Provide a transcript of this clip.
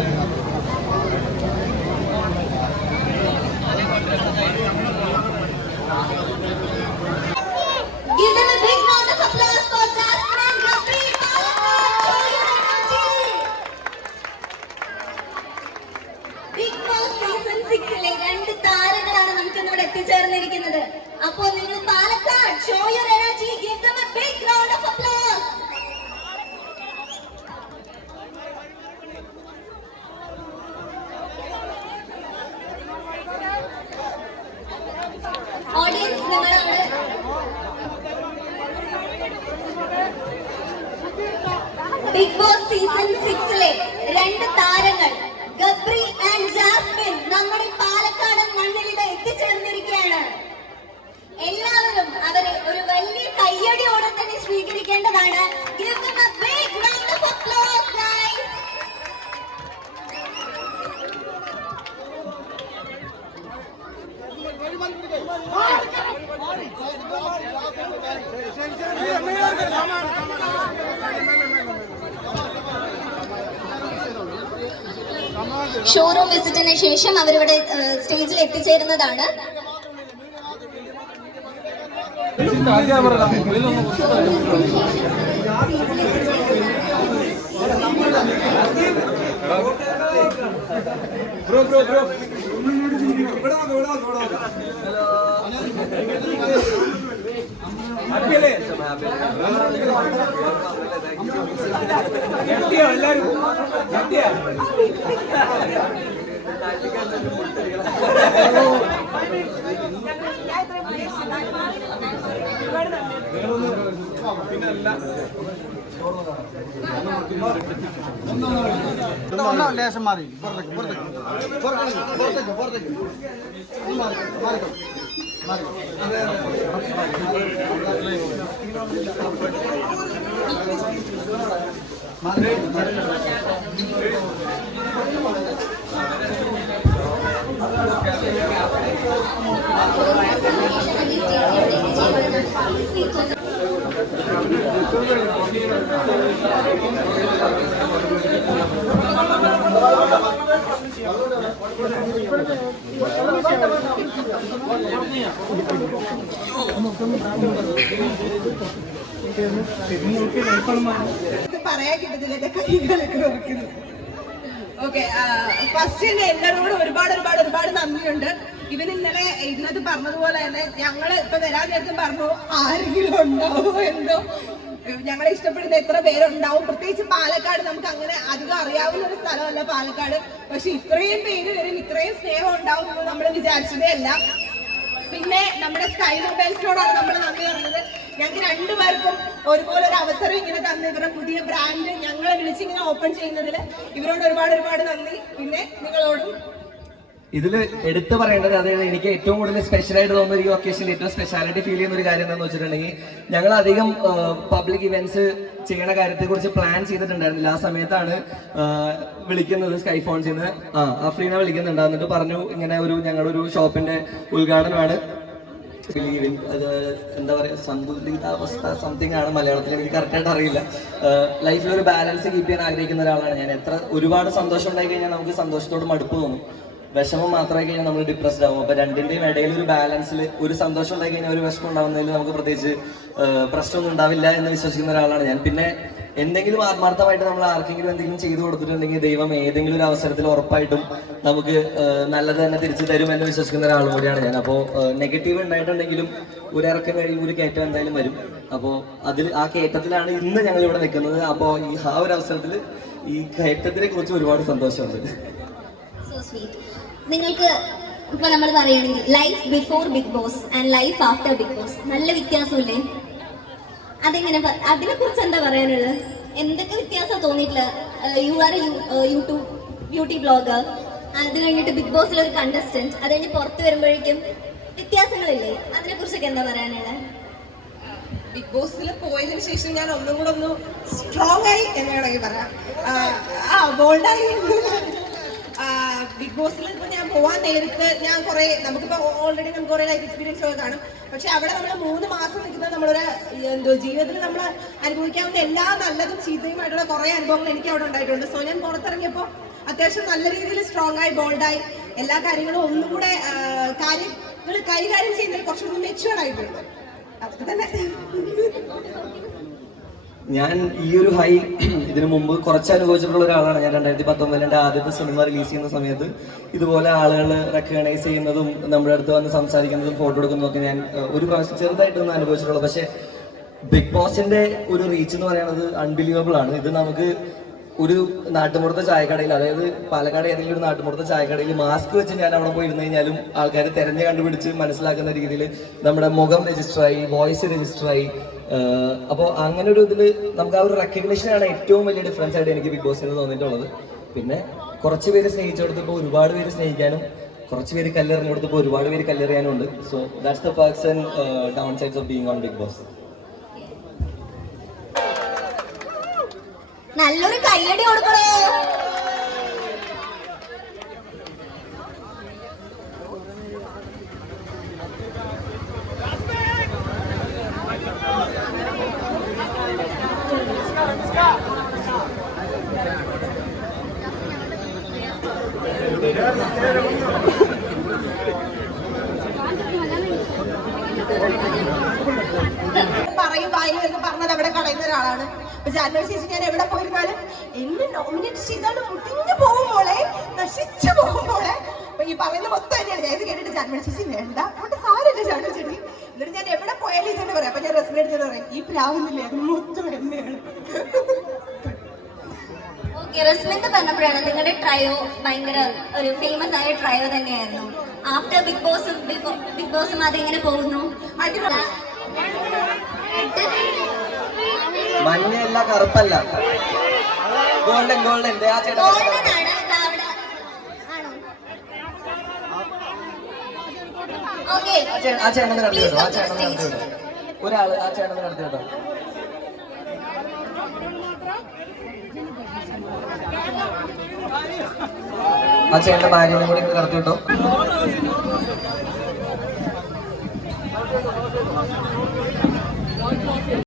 Give them a big round of applause for Jasmine and Gabri. Big Boss Season 6-ലെ 2 താരങ്ങളാണ് നമുക്ക് ഇവിടെ എത്തിച്ചേർന്നിരിക്കുന്നത്. അപ്പോൾ നിങ്ങൾ Palakkad show your energy, give them a big round of applause. Audience നിങ്ങളവിടെ big boss season 6-ലെ 2 താരങ്ങൾ Gabri and Jasmine നമ്മുടെ പാലക്കാട് മണ്ണിൽ ഇത് എത്തിച്ചേർന്നിരിക്കുകയാണ്. എല്ലാവരും അവരെ ഒരു വലിയ കയ്യടിയോടെ തന്നെ സ്വീകരിക്കേണ്ടതാണ്. Give them a big round of applause, guys. Showroom വിസിറ്റിന് ശേഷം അവരിവിടെ സ്റ്റേജിൽ എത്തിച്ചേരുന്നതാണ്. ലേശം മാറി പറയാൻ കിട്ടത്തില്ല, എന്റെ കൈകളൊക്കെ ഓർക്കുന്നു. ഓക്കെ, ഫസ്റ്റ് തന്നെ എല്ലാവരോടും ഒരുപാട് നന്ദിയുണ്ട്. ഇന്നലെ ഇതിനകത്ത് പറഞ്ഞതുപോലെ തന്നെ ഞങ്ങള് ഇപ്പൊ വരാൻ നേരത്തും പറഞ്ഞു ആരെങ്കിലും ഉണ്ടാവോ എന്തോ, ഞങ്ങളെ ഇഷ്ടപ്പെടുന്ന എത്ര പേരുണ്ടാവും. പ്രത്യേകിച്ച് പാലക്കാട് നമുക്ക് അങ്ങനെ അധികം അറിയാവുന്ന ഒരു സ്ഥലമല്ല പാലക്കാട്. പക്ഷെ ഇത്രയും പേര് വരും, ഇത്രയും സ്നേഹം ഉണ്ടാവും എന്ന് നമ്മൾ വിചാരിച്ചതേ അല്ല. പിന്നെ നമ്മുടെ സ്കൈ മൊബൈൽസിനോടാണ് നമ്മൾ നന്ദി പറഞ്ഞത്. ഞങ്ങൾക്ക് 2 പേർക്കും ഒരുപോലെ ഒരു അവസരം ഇങ്ങനെ തന്നു. ഇവരുടെ പുതിയ ബ്രാൻഡ് ഞങ്ങളെ വിളിച്ചിങ്ങനെ ഓപ്പൺ ചെയ്യുന്നതിൽ ഇവരോട് ഒരുപാട് നന്ദി. പിന്നെ നിങ്ങളോടും ഇതിൽ എടുത്തു പറയേണ്ടത്, അതായത് എനിക്ക് ഏറ്റവും കൂടുതൽ സ്പെഷ്യലായിട്ട് തോന്നുന്ന ഈ ഒക്കേഷനിൽ ഏറ്റവും സ്പെഷ്യാലിറ്റി ഫീൽ ചെയ്യുന്ന ഒരു കാര്യം എന്താണെന്ന് വെച്ചിട്ടുണ്ടെങ്കിൽ, ഞങ്ങൾ അധികം പബ്ലിക് ഇവന്റ്സ് ചെയ്യണ കാര്യത്തെക്കുറിച്ച് പ്ലാൻ ചെയ്തിട്ടുണ്ടായിരുന്നില്ല. ആ സമയത്താണ് വിളിക്കുന്നത്, സ്കൈ ഫോൺ ചെയ്യുന്നത്. അഫ്രീനെ വിളിക്കുന്നുണ്ട്. എന്നിട്ട് പറഞ്ഞു ഇങ്ങനെ ഞങ്ങളുടെ ഒരു ഷോപ്പിന്റെ ഉദ്ഘാടനമാണ്. അത് എന്താ പറയുക, സന്തുലിതാവസ്ഥ സംതിങ് ആണ് മലയാളത്തിൽ, എനിക്ക് കറക്റ്റായിട്ട് അറിയില്ല. ലൈഫിൽ ഒരു ബാലൻസ് കീപ്പ് ചെയ്യാൻ ആഗ്രഹിക്കുന്ന ഒരാളാണ് ഞാൻ. ഒരുപാട് സന്തോഷം ഉണ്ടായി കഴിഞ്ഞാൽ നമുക്ക് സന്തോഷത്തോട് മടുപ്പ് തോന്നും. വിഷമം മാത്രമായി കഴിഞ്ഞാൽ നമ്മൾ ഡിപ്രസ്ഡ് ആവും. അപ്പൊ രണ്ടിന്റെയും ഇടയിൽ ഒരു ബാലൻസിൽ ഒരു സന്തോഷം ഉണ്ടായി കഴിഞ്ഞാൽ ഒരു വിഷമം ഉണ്ടാവുന്നതിൽ നമുക്ക് പ്രത്യേകിച്ച് പ്രശ്നമൊന്നും ഉണ്ടാവില്ല എന്ന് വിശ്വസിക്കുന്ന ഒരാളാണ് ഞാൻ. പിന്നെ എന്തെങ്കിലും ആത്മാർത്ഥമായിട്ട് നമ്മൾ ആർക്കെങ്കിലും എന്തെങ്കിലും ചെയ്തു കൊടുത്തിട്ടുണ്ടെങ്കിൽ ദൈവം ഏതെങ്കിലും ഒരു അവസരത്തിൽ ഉറപ്പായിട്ടും നമുക്ക് നല്ലത് തന്നെ തിരിച്ചു തരും എന്ന് വിശ്വസിക്കുന്ന ഒരാളും കൂടിയാണ് ഞാൻ. അപ്പോൾ നെഗറ്റീവ് ഉണ്ടായിട്ടുണ്ടെങ്കിലും ഒരു ഇറക്കം കഴിയും, ഒരു കയറ്റം എന്തായാലും വരും. അപ്പോൾ ആ കയറ്റത്തിലാണ് ഇന്ന് ഞങ്ങൾ ഇവിടെ നിൽക്കുന്നത്. അപ്പോൾ ആ ഒരു അവസരത്തിൽ ഈ കയറ്റത്തിനെ കുറിച്ച് ഒരുപാട് സന്തോഷമുണ്ട്. നിങ്ങൾക്ക് ഇപ്പൊ നമ്മൾ പറയുകയാണെങ്കിൽ life before Bigg Boss and life after Bigg Boss നല്ല വ്യത്യാസമില്ലേ? അതെങ്ങനെ, അതിനെ കുറിച്ച് എന്താ പറയാനുള്ളത്? എന്തൊക്കെ വ്യത്യാസം തോന്നിയിട്ടില്ല? You are YouTube beauty blogger, അത് കഴിഞ്ഞിട്ട് ബിഗ് ബോസിൽ ഒരു കണ്ടസ്റ്റന്റ്, അത് കഴിഞ്ഞ് പുറത്ത് വരുമ്പോഴേക്കും വ്യത്യാസങ്ങളില്ലേ? അതിനെ കുറിച്ചൊക്കെ എന്താ പറയാനുള്ളത്? ബിഗ് ബോസിൽ പോയതിനു ശേഷം ഞാൻ ഒന്നും കൂടെ ഒന്ന് സ്ട്രോങ് ആയി എന്ന് വേണമെങ്കിൽ പറയാം. ബോൾഡായി. ബിഗ് ബോസിൽ ഇപ്പൊ ഞാൻ പോവാൻ നേരത്ത് ഞാൻ നമുക്കിപ്പോ ഓൾറെഡി നമുക്ക് കുറെ ലൈഫ് എക്സ്പീരിയൻസ് ഒക്കെ കാണും. പക്ഷെ അവിടെ നമ്മൾ 3 മാസം നിൽക്കുന്നത് നമ്മളൊരു ജീവിതത്തിൽ നമ്മൾ അനുഭവിക്കാവുന്ന എല്ലാ നല്ലതും ചീത്തയുമായിട്ടുള്ള കുറെ അനുഭവങ്ങൾ എനിക്ക് അവിടെ ഉണ്ടായിട്ടുണ്ട്. സോ ഞാൻ പുറത്തിറങ്ങിയപ്പോൾ അത്യാവശ്യം നല്ല രീതിയിൽ സ്ട്രോങ് ആയി ബോൾഡായി എല്ലാ കാര്യങ്ങളും ഒന്നും കൂടെ കാര്യങ്ങൾ കൈകാര്യം ചെയ്യുന്നതിൽ കുറച്ചുകൂടി മെച്ചുവേർഡ് ആയിട്ടുണ്ട്. അതൊക്കെ തന്നെ. ഞാൻ ഈ ഒരു ഹൈ ഇതിനു മുമ്പ് കുറച്ച് അനുഭവിച്ചിട്ടുള്ള ഒരാളാണ്. ഞാൻ 2019 എൻ്റെ ആദ്യത്തെ സിനിമ റിലീസ് ചെയ്യുന്ന സമയത്ത് ഇതുപോലെ ആളുകൾ റെക്കഗ്നൈസ് ചെയ്യുന്നതും നമ്മുടെ അടുത്ത് വന്ന് സംസാരിക്കുന്നതും ഫോട്ടോ എടുക്കുന്നതും ഒക്കെ ഞാൻ ഒരു പ്രാവശ്യം ചെറുതായിട്ടൊന്നും അനുഭവിച്ചിട്ടുള്ളൂ. പക്ഷേ ബിഗ് ബോസിന്റെ ഒരു റീച്ച് എന്ന് പറയുന്നത് അൺബിലീവബിൾ ആണ്. ഇത് നമുക്ക് ഒരു നാട്ടുമ്പുറത്തെ ചായക്കടയിൽ, അതായത് പാലക്കാട് ഏതെങ്കിലും ഒരു നാട്ടുമ്പുറത്തെ ചായക്കടയിൽ മാസ്ക് വെച്ച് ഞാൻ അവിടെ പോയി ഇരുന്ന് കഴിഞ്ഞാലും ആൾക്കാർ തിരഞ്ഞ് കണ്ടുപിടിച്ച് മനസ്സിലാക്കുന്ന രീതിയിൽ നമ്മുടെ മുഖം രജിസ്റ്ററായി, വോയിസ് രജിസ്റ്ററായി. അപ്പോൾ അങ്ങനെ ഒരു ഇതിൽ നമുക്ക് ആ ഒരു റെക്കഗ്നിഷനാണ് ഏറ്റവും വലിയ ഡിഫറൻസ് ആയിട്ട് എനിക്ക് ബിഗ് ബോസിന് തോന്നിയിട്ടുള്ളത്. പിന്നെ കുറച്ച് പേര് സ്നേഹിച്ചെടുത്തപ്പോൾ ഒരുപാട് പേര് സ്നേഹിക്കാനും കുറച്ച് പേര് കല്ലെറിഞ്ഞു കൊടുത്തപ്പോൾ ഒരുപാട് പേര് കല്ലെറിയാനും ഉണ്ട്. So that's the perks and downsides of being on Bigg Boss. നല്ലൊരു കയ്യടി കൊടുക്കണോ. പറയും വായിൽ വരുന്ന പറഞ്ഞത് അവിടെ കളയുന്ന ഒരാളാണ്. അപ്പൊ ജാൻമണി ചേച്ചി ഞാൻ എവിടെ പോയിരുന്നാലും എന്നെ നോമിനേറ്റ് ചെയ്താലും മുട്ടിഞ്ഞു പോകുമ്പോളെ, നശിച്ചു പോകുമ്പോളെ അപ്പൊ ഈ പറയുന്ന മൊത്തം തന്നെയാണ്. ഞാൻ ഇത് കേട്ടിട്ട് ജാൻമണി ചേച്ചി വേണ്ട അവിടെ സാരമില്ല ജാൻമണി ചേച്ചി. എന്നിട്ട് ഞാൻ എവിടെ പോയാലും ഇതന്നെ പറയാം. അപ്പൊ ഞാൻ റെസ്മിനെ എടുത്തിട്ട് പറയും ഈ പ്രാവുന്നില്ലേ അത് മൊത്തം എന്നെയാണ്. റസ്മിന്റെ പറഞ്ഞപ്പോഴാണ് നിങ്ങളുടെ ട്രയോ ഭയങ്കര ഒരു ഫേമസ് ആയ ട്രയോ തന്നെയായിരുന്നു. ആഫ്റ്റർ ബിഗ് ബോസും അതെങ്ങനെ പോകുന്നു? അടിപൊളി. മഞ്ഞയല്ല, കറുപ്പല്ല, ഗോൾഡൻ ഗോൾഡൻ. ഗോൾഡൻ ആണ് അവിടെ. ആണോ? ഓക്കെ, ആ ചേട്ടൻ നടത്തി കേട്ടോ, ആ ചേട്ടൻ നടത്തി കേട്ടോ, ഒരാള് ആ ചേട്ടൻ നടത്തി കേട്ടോ. ആ ചേട്ടന്റെ ഭാര്യനെ കൂടി നടത്തി കേട്ടോ.